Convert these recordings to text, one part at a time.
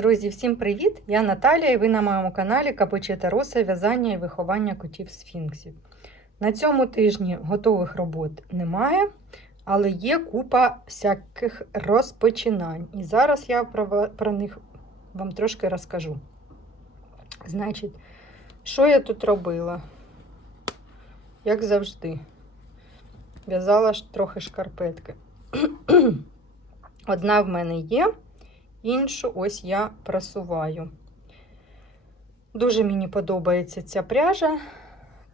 Друзі, всім привіт! Я Наталія і ви на моєму каналі Капучета Роса, в'язання і виховання котів сфінксів. На цьому тижні готових робот немає, але є купа всяких розпочинань. І зараз я про, про них вам трошки розкажу. Значить, що я тут робила? Як завжди, в'язала трохи шкарпетки. Одна в мене є. Іншу ось я просуваю. Дуже мені подобається ця пряжа.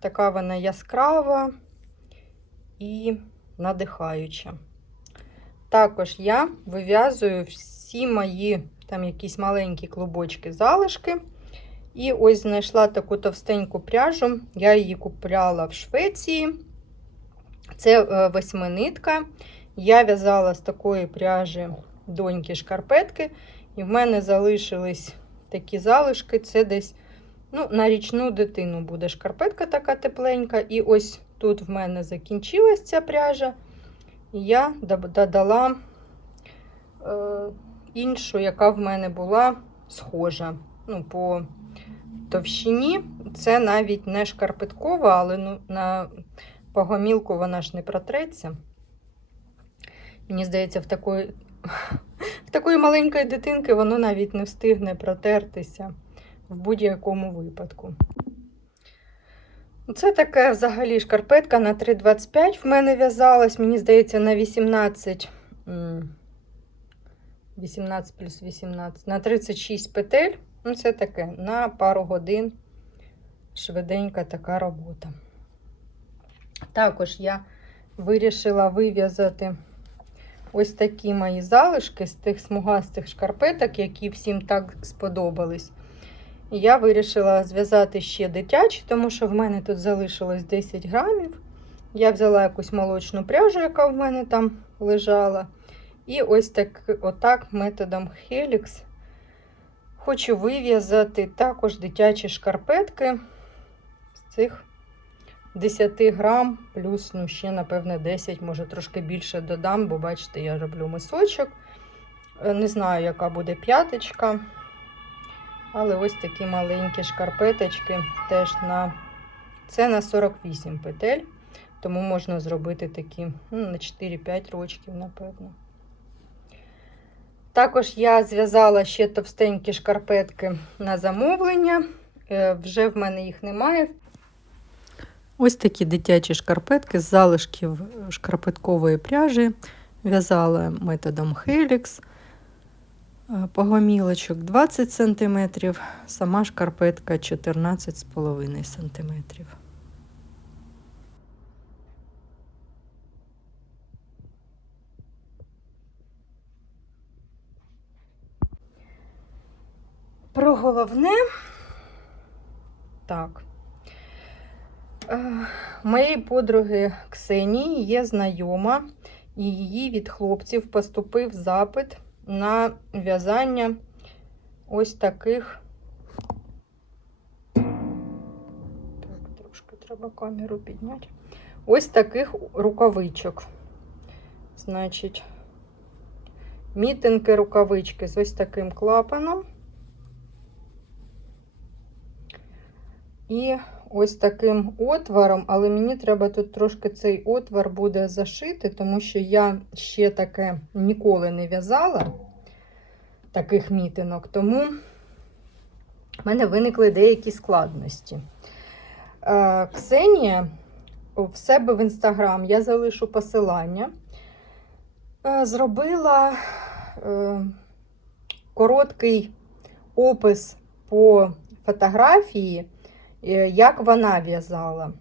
Така вона яскрава і надихаюча. Також я вив'язую всі мої там якісь маленькі клубочки залишки. І ось знайшла таку товстеньку пряжу. Я її купляла в Швеції. Це е, восьминитка. Я в'язала з такої пряжі доньки шкарпетки, і в мене залишились такі залишки. Це десь ну, на річну дитину буде шкарпетка така тепленька. І ось тут в мене закінчилась ця пряжа. І я додала е, іншу, яка в мене була схожа. Ну, по товщині. Це навіть не шкарпеткова, але ну, на погомілку вона ж не протреться. Мені здається, в такої в такої маленької дитинки воно навіть не встигне протертися в будь-якому випадку. Це таке взагалі шкарпетка на 3,25 в мене в'язалась, мені здається, на 18 18 плюс 18, на 36 петель. Ну, це таке на пару годин швиденька така робота. Також я вирішила вив'язати ось такі мої залишки з тих смугастих шкарпеток, які всім так сподобались. Я вирішила зв'язати ще дитячі, тому що в мене тут залишилось 10 грамів. Я взяла якусь молочну пряжу, яка в мене там лежала. І ось так, отак методом Helix хочу вив'язати також дитячі шкарпетки з цих 10 грам, плюс, ну, ще, напевне, 10, може, трошки більше додам, бо, бачите, я роблю мисочок. Е, Не знаю, яка буде п'яточка. Але ось такі маленькі шкарпеточки теж на це на 48 петель. Тому можна зробити такі ну, на 4-5 рочків, напевно. Також я зв'язала ще товстенькі шкарпетки на замовлення. Е, Вже в мене їх немає. Ось такі дитячі шкарпетки з залишків шкарпеткової пряжі. В'язала методом Helix. Погомілочок 20 см, сама шкарпетка 14,5 см. Про головне. Так. Е, Моєї подруги Ксенії є знайома, і її від хлопців поступив запит на в'язання ось таких. Так, трошки треба камеру підняти. Ось таких рукавичок. Значить, мітинки рукавички з ось таким клапаном. І ось таким отвором, але мені треба тут трошки цей отвор буде зашити, тому що я ще таке ніколи не в'язала таких мітинок, тому в мене виникли деякі складності. Е, Ксенія в себе в інстаграм я залишу посилання. Е, Зробила е, короткий опис по фотографії. Е, як вона в'язала.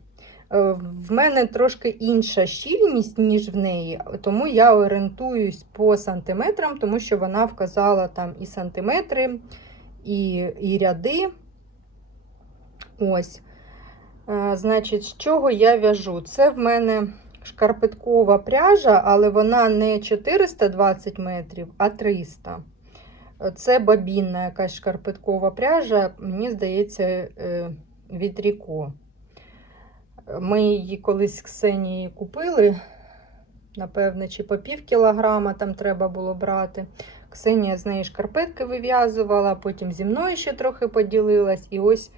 Е, в мене трошки інша щільність, ніж в неї, тому я орієнтуюсь по сантиметрам, тому що вона вказала там і сантиметри, і, і ряди. Ось. Е, значить, з чого я в'яжу? Це в мене шкарпеткова пряжа, але вона не 420 метрів, а 300. Це бабінна якась шкарпеткова пряжа, мені здається, від Ріко. Ми її колись Ксенії купили, напевне, чи по пів кілограма там треба було брати. Ксенія з неї шкарпетки вив'язувала, потім зі мною ще трохи поділилась. І ось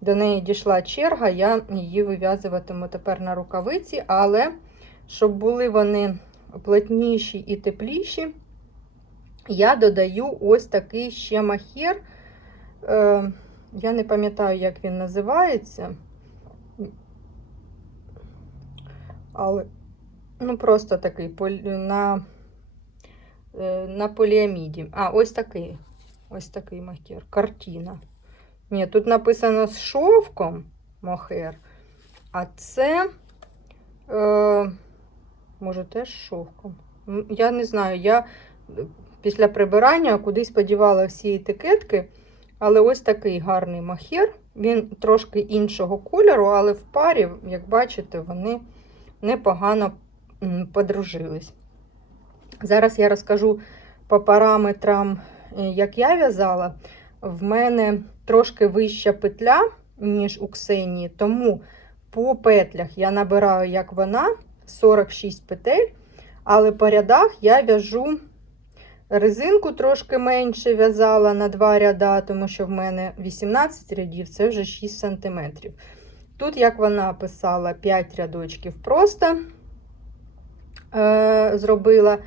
до неї дійшла черга, я її вив'язуватиму тепер на рукавиці, але щоб були вони плотніші і тепліші, я додаю ось такий ще махер. Я не пам'ятаю, як він називається. Але ну, просто такий на, е, на поліаміді. А, ось такий. Ось такий махер. Картина. Ні, тут написано з шовком мохер. А це, е, може, теж шовком. Я не знаю, я е, після прибирання кудись подівала всі етикетки, але ось такий гарний махер. Він трошки іншого кольору, але в парі, як бачите, вони непогано подружились. Зараз я розкажу по параметрам, е, як я в'язала. В мене трошки вища петля, ніж у Ксенії, тому по петлях я набираю, як вона, 46 петель, але по рядах я в'яжу резинку трошки менше в'язала на два ряда, тому що в мене 18 рядів, це вже 6 см. Тут, як вона писала, 5 рядочків просто е, зробила.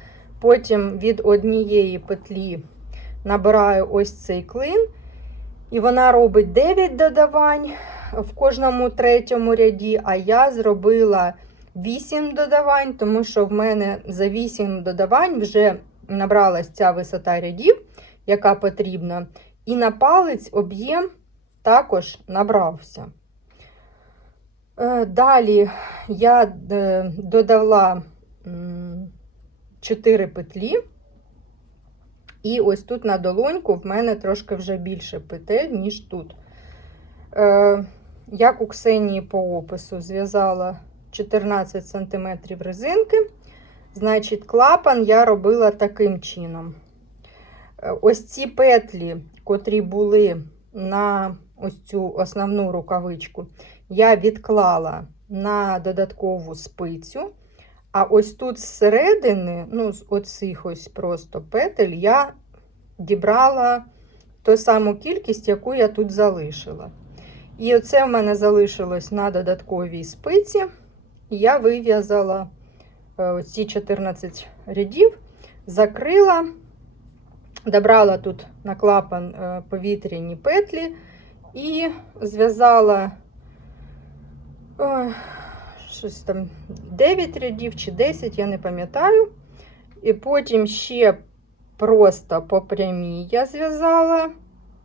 Потім від однієї петлі набираю ось цей клин, і вона робить 9 додавань в кожному третьому ряді, а я зробила 8 додавань, тому що в мене за 8 додавань вже набралась ця висота рядів, яка потрібна, і на палець об'єм також набрався. Е, Далі я е, додала 4 петлі. І ось тут на долоньку в мене трошки вже більше петель, ніж тут. Е, Як у Ксенії по опису зв'язала 14 см резинки, значить, клапан я робила таким чином. Е, Ось ці петлі, котрі були на ось цю основну рукавичку, я відклала на додаткову спицю. А ось тут зсередини, ну, з оцих ось просто петель, я дібрала ту саму кількість, яку я тут залишила. І оце в мене залишилось на додатковій спиці. І я вив'язала е, ці 14 рядів, закрила, добрала тут на клапан е, повітряні петлі і зв'язала. Щось там 9 рядів чи 10, я не пам'ятаю. І потім ще просто по прямій я зв'язала,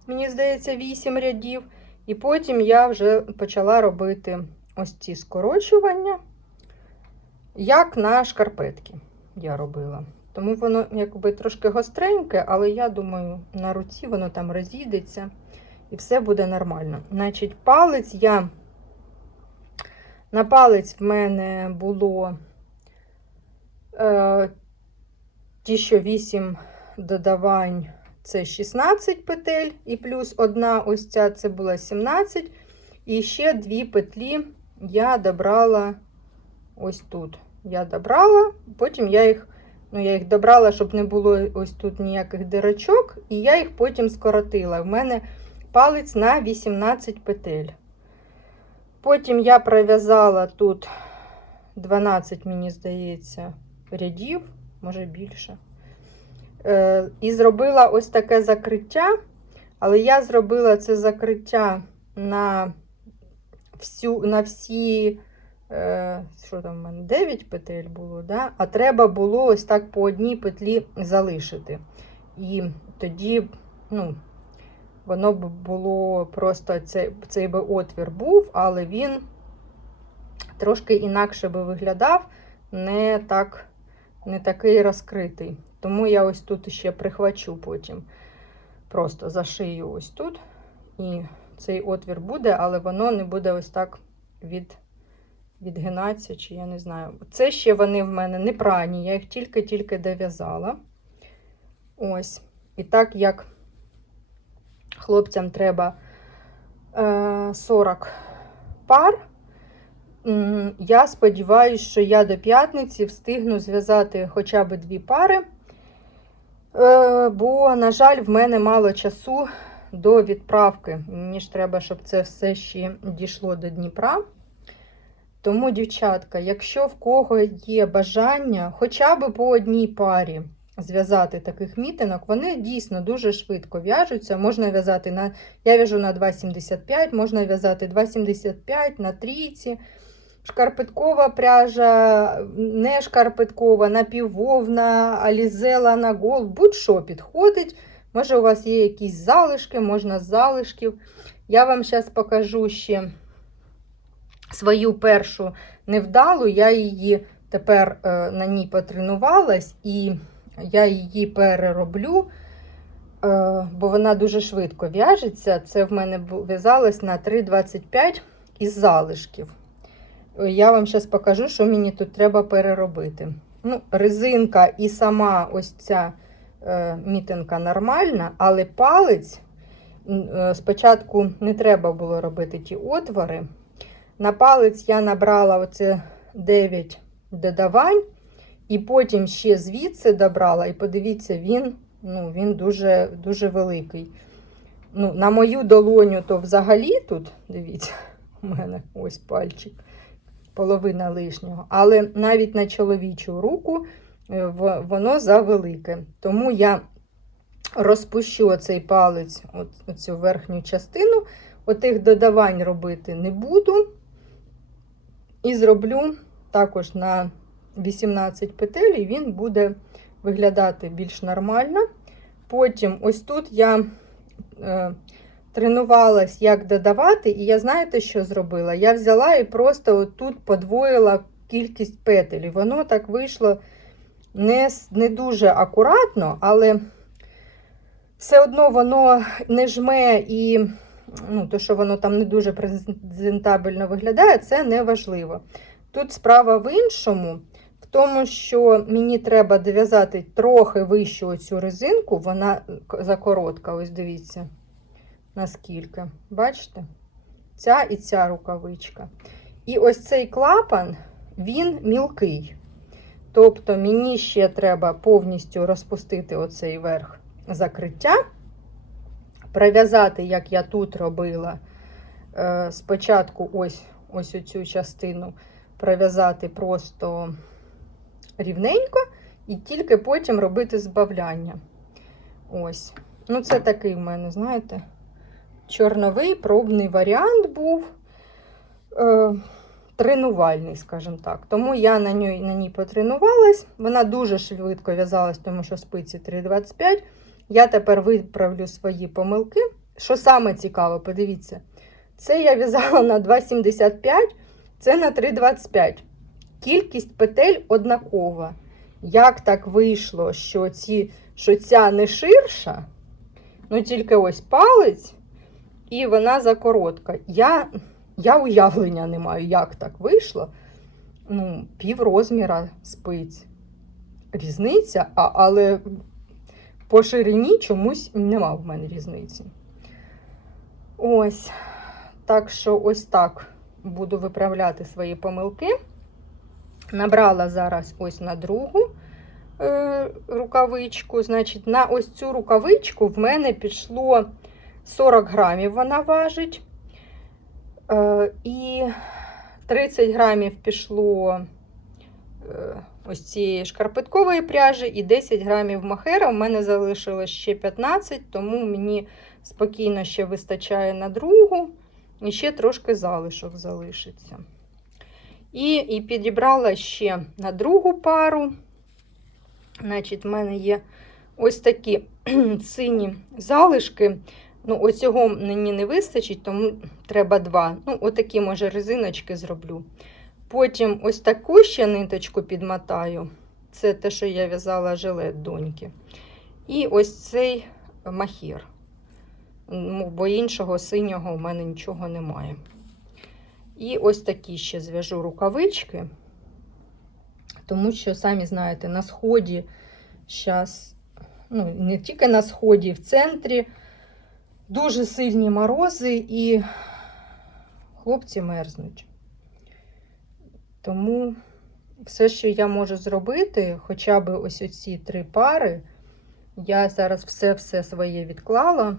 мені здається, 8 рядів. І потім я вже почала робити ось ці скорочування, як на шкарпетки я робила. Тому воно якби трошки гостреньке, але я думаю, на руці воно там розійдеться і все буде нормально. Значить, палець я на палець в мене було е, ті, що 8 додавань, це 16 петель, і плюс одна ось ця це була 17. І ще дві петлі я добрала ось тут. Я добрала, потім я їх, ну, я їх добрала, щоб не було ось тут ніяких дирочок, і я їх потім скоротила. В мене палець на 18 петель. Потім я пров'язала тут 12, мені здається, рядів, може більше. Е, І зробила ось таке закриття, але я зробила це закриття на всю, на всі, що там в мене, 9 петель було, да? а треба було ось так по одній петлі залишити. І тоді, ну, Воно б було просто цей, цей би отвір був, але він трошки інакше би виглядав, не так, не такий розкритий. Тому я ось тут ще прихвачу потім. Просто зашию ось тут. І цей отвір буде, але воно не буде ось так від, відгинатися, чи я не знаю. Це ще вони в мене не прані, я їх тільки-тільки дов'язала. Ось. І так як хлопцям треба е, 40 пар. Я сподіваюся, що я до п'ятниці встигну зв'язати хоча б дві пари. Е, бо, на жаль, в мене мало часу до відправки. Мені ж треба, щоб це все ще дійшло до Дніпра. Тому, дівчатка, якщо в кого є бажання хоча б по одній парі зв'язати таких мітинок, вони дійсно дуже швидко в'яжуться. Можна в'язати на. Я в'яжу на 2,75, можна в'язати 2,75 на трійці. Шкарпеткова пряжа, не шкарпеткова, напіввовна, алізела на гол, будь-що підходить. Може, у вас є якісь залишки, можна з залишків. Я вам зараз покажу ще свою першу невдалу. Я її тепер е, на ній потренувалась і я її перероблю, е, бо вона дуже швидко в'яжеться. Це в мене в'язалось на 3,25 із залишків. Е, Я вам зараз покажу, що мені тут треба переробити. Ну, резинка і сама ось ця е, мітинка нормальна, але палець е, спочатку не треба було робити ті отвори. На палець я набрала оце 9 додавань, і потім ще звідси добрала. І подивіться, він, ну, він дуже, дуже великий. Ну, на мою долоню, то взагалі тут, дивіться, у мене ось пальчик, половина лишнього. Але навіть на чоловічу руку е, воно завелике. Тому я розпущу цей палець, оцю верхню частину. Отих додавань робити не буду. І зроблю також на 18 петель, і він буде виглядати більш нормально. Потім, ось тут я е, тренувалась, як додавати, і я знаєте, що зробила? Я взяла і просто отут подвоїла кількість петель. Воно так вийшло не, не дуже акуратно, але все одно воно не жме і ну, то, що воно там не дуже презентабельно виглядає, це не важливо. Тут справа в іншому, в тому, що мені треба дов'язати трохи вищу оцю резинку, вона закоротка, ось дивіться, наскільки. Бачите? Ця і ця рукавичка. І ось цей клапан, він мілкий. Тобто мені ще треба повністю розпустити оцей верх закриття, прив'язати, як я тут робила, е, спочатку ось, ось оцю частину прив'язати просто рівненько, і тільки потім робити збавляння. Ось. Ну, це такий в мене, знаєте, чорновий пробний варіант був. Е, тренувальний, скажімо так. Тому я на ній, на ній потренувалась. Вона дуже швидко в'язалась, тому що спиці 3,25. Я тепер виправлю свої помилки. Що саме цікаве, подивіться, це я в'язала на 2,75, це на 3,25. Кількість петель однакова. Як так вийшло, що, ці, що ця не ширша, ну тільки ось палець, і вона закоротка. Я, я уявлення не маю, як так вийшло. Ну, пів розміра спиць. Різниця, а, але по ширині чомусь нема в мене різниці. Ось. Так що ось так буду виправляти свої помилки. Набрала зараз ось на другу е, рукавичку. Значить, на ось цю рукавичку в мене пішло 40 грамів, вона важить. Е, і 30 грамів пішло е, ось цієї шкарпеткової пряжі, і 10 грамів махера. У мене залишилось ще 15, тому мені спокійно ще вистачає на другу. І ще трошки залишок залишиться. І, і підібрала ще на другу пару. Значить, в мене є ось такі сині залишки. Ну, оцього мені не вистачить, тому треба два. Ну, отакі, може, резиночки зроблю. Потім ось таку ще ниточку підмотаю. Це те, що я в'язала жилет доньки. І ось цей махір. Ну, бо іншого синього в мене нічого немає. І ось такі ще зв'яжу рукавички, тому що, самі знаєте, на сході зараз, ну, не тільки на сході, в центрі дуже сильні морози і хлопці мерзнуть. Тому все, що я можу зробити, хоча б ось оці три пари, Я зараз все-все своє відклала.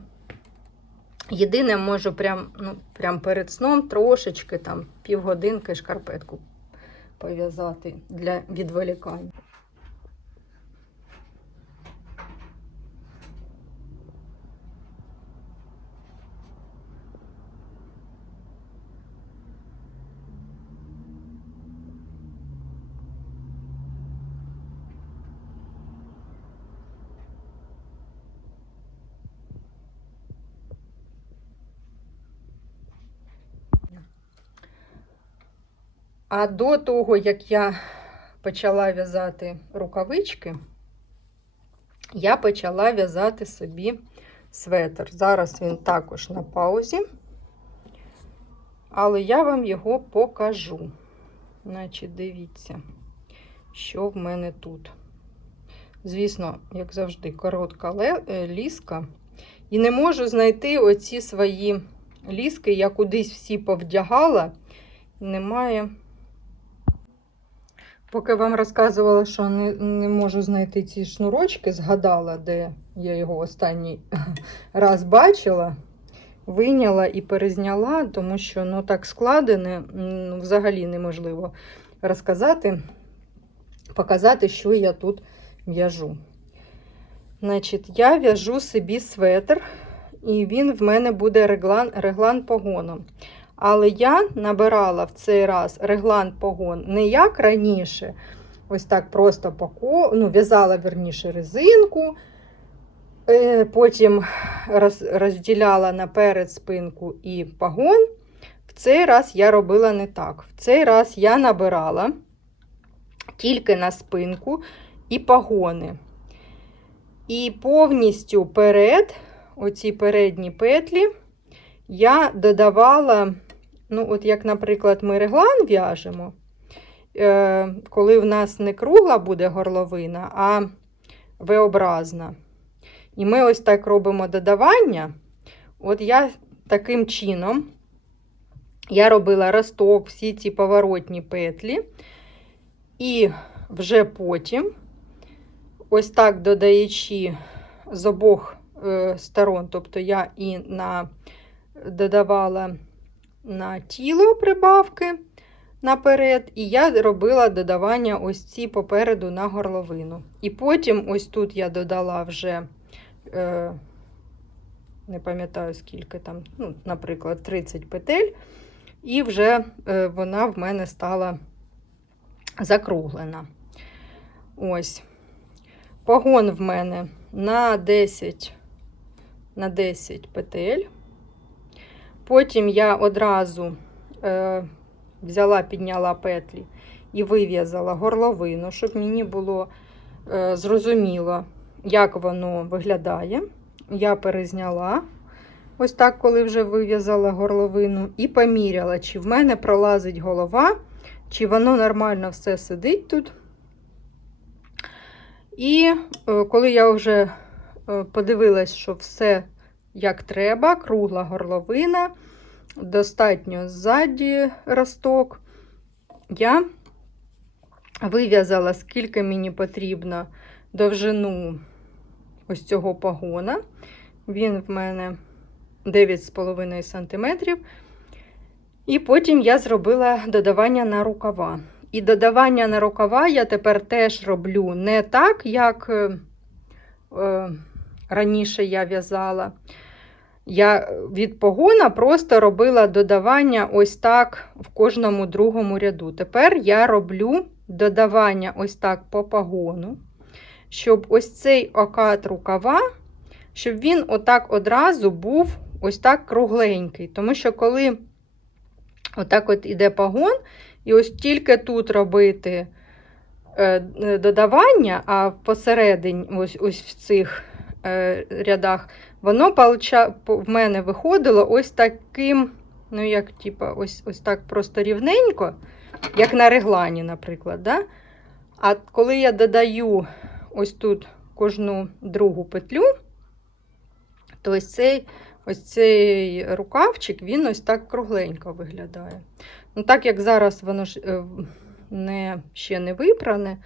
Єдине, можу прям, ну, прям перед сном трошечки там півгодинки шкарпетку пов'язати для відволікання. А до того, як я почала в'язати рукавички, я почала в'язати собі светр. Зараз він також на паузі, але я вам його покажу. Значить, дивіться, що в мене тут. Звісно, як завжди, коротка е, ліска. І не можу знайти оці свої ліски. Я кудись всі повдягала. Немає. Поки вам розказувала, що не, не можу знайти ці шнурочки, згадала, де я його останній раз бачила, вийняла і перезняла, тому що ну, так складене, ну, взагалі неможливо розказати, показати, що я тут в'яжу. Значить, я в'яжу собі светр, і він в мене буде реглан, реглан погоном. Але я набирала в цей раз реглан погон не як раніше, ось так просто по ну, в'язала верніше резинку, е, потім роз, розділяла наперед спинку і погон. В цей раз я робила не так. В цей раз я набирала тільки на спинку і погони. І повністю перед, оці передні петлі, я додавала, ну, от як, наприклад, ми реглан в'яжемо, е, коли в нас не кругла буде горловина, а V-образна. І ми ось так робимо додавання. От я таким чином я робила росток, всі ці поворотні петлі, і вже потім, ось так додаючи з обох е, сторон, тобто я і на додавала на тіло прибавки наперед, і я робила додавання ось ці попереду на горловину. І потім ось тут я додала вже, е, не пам'ятаю скільки там, ну, наприклад, 30 петель, і вже е, вона в мене стала закруглена. Ось. Погон в мене на 10, на 10 петель. Потім я одразу е, взяла, підняла петлі і вив'язала горловину, щоб мені було е, зрозуміло, як воно виглядає. Я перезняла, ось так, коли вже вив'язала горловину, і поміряла, чи в мене пролазить голова, чи воно нормально все сидить тут. І е, коли я вже е, подивилась, що все як треба, кругла горловина, достатньо ззаді росток. Я вив'язала, скільки мені потрібно довжину ось цього погона. Він в мене 9,5 см. І потім я зробила додавання на рукава. І додавання на рукава я тепер теж роблю не так, як е, е, раніше я в'язала. Я від погона просто робила додавання ось так в кожному другому ряду. Тепер я роблю додавання ось так по погону, щоб ось цей окат рукава, щоб він отак одразу був ось так кругленький. Тому що коли отак от іде погон, і ось тільки тут робити е, додавання, а посередині, ось, ось в цих рядах, воно в мене виходило ось таким, ну, як, типа, ось, ось так просто рівненько, як на реглані, наприклад. Да? А коли я додаю ось тут кожну другу петлю, то ось цей, ось цей рукавчик, він ось так кругленько виглядає. Ну, Так як зараз воно ж е, не, ще не випране,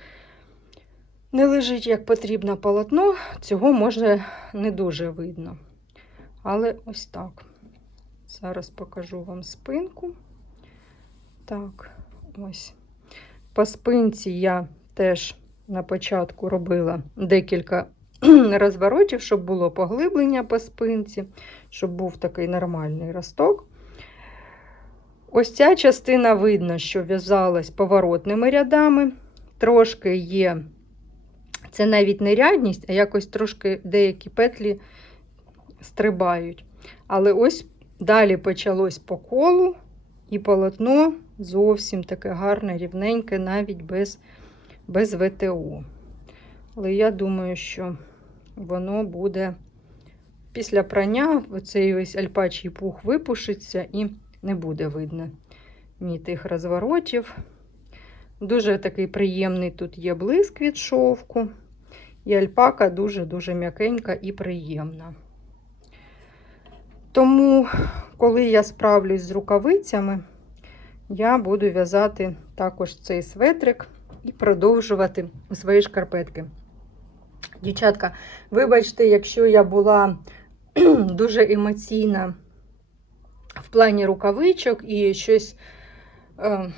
не лежить як потрібно полотно, цього може не дуже видно. Але ось так. Зараз покажу вам спинку. Так, ось. По спинці я теж на початку робила декілька розворотів, щоб було поглиблення по спинці, щоб був такий нормальний росток. Ось ця частина видно, що в'язалась поворотними рядами. Трошки є, це навіть не рядність, а якось трошки деякі петлі стрибають. Але ось далі почалось по колу, і полотно зовсім таке гарне, рівненьке, навіть без, без ВТО. Але я думаю, що воно буде після прання, оцей весь альпачий пух випушиться і не буде видно ні тих розворотів. Дуже такий приємний тут є блиск від шовку. І альпака дуже-дуже м'якенька і приємна. Тому, коли я справлюсь з рукавицями, я буду в'язати також цей светрик і продовжувати свої шкарпетки. Дівчатка, вибачте, якщо я була дуже емоційна в плані рукавичок і щось е,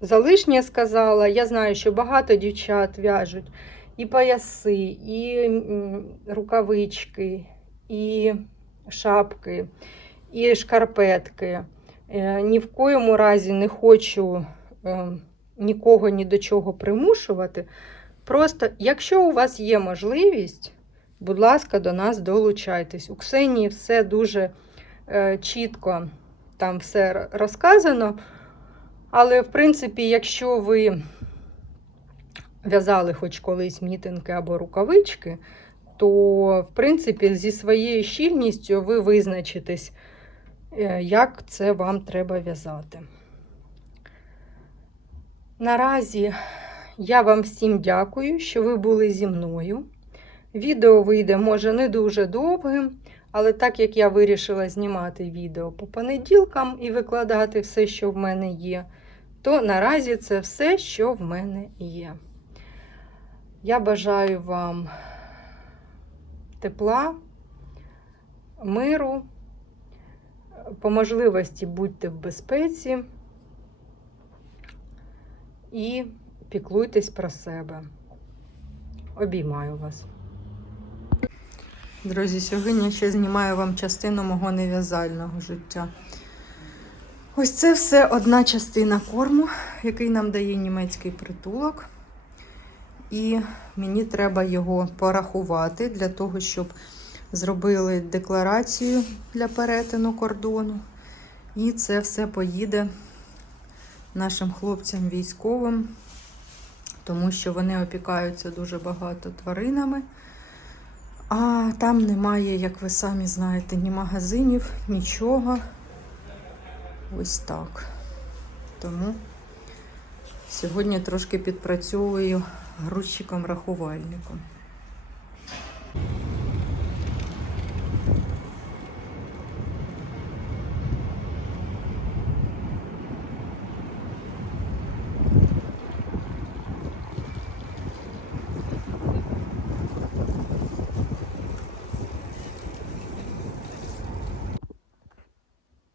залишнє сказала. Я знаю, що багато дівчат в'яжуть і пояси, і рукавички, і шапки, і шкарпетки. Е, ні в коєму разі не хочу е, нікого ні до чого примушувати. Просто, якщо у вас є можливість, будь ласка, до нас долучайтесь. У Ксенії все дуже е, чітко там все розказано. Але, в принципі, якщо ви в'язали хоч колись мітинки або рукавички, то, в принципі, зі своєю щільністю ви визначитесь, е, як це вам треба в'язати. Наразі я вам всім дякую, що ви були зі мною. Відео вийде, може, не дуже довгим, але так як я вирішила знімати відео по понеділкам і викладати все, що в мене є, то наразі це все, що в мене є. Я бажаю вам тепла, миру, по можливості будьте в безпеці і піклуйтесь про себе. Обіймаю вас. Друзі, сьогодні ще знімаю вам частину мого нев'язального життя. Ось це все одна частина корму, який нам дає німецький притулок. І мені треба його порахувати для того, щоб зробили декларацію для перетину кордону. І це все поїде нашим хлопцям військовим, тому що вони опікаються дуже багато тваринами. А там немає, як ви самі знаєте, ні магазинів, нічого. Ось так. Тому сьогодні трошки підпрацьовую грузчиком-рахувальником.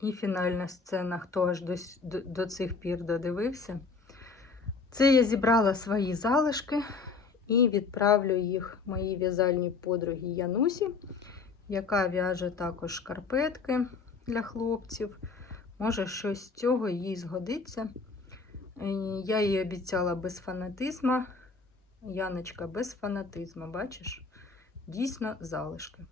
І фінальна сцена, хто аж до, до, цих пір додивився. Це я зібрала свої залишки і відправлю їх моїй в'язальній подругі Янусі, яка в'яже також шкарпетки для хлопців. Може, щось з цього їй згодиться. Е, Я їй обіцяла без фанатизму. Яночка без фанатизму, бачиш? Дійсно залишки.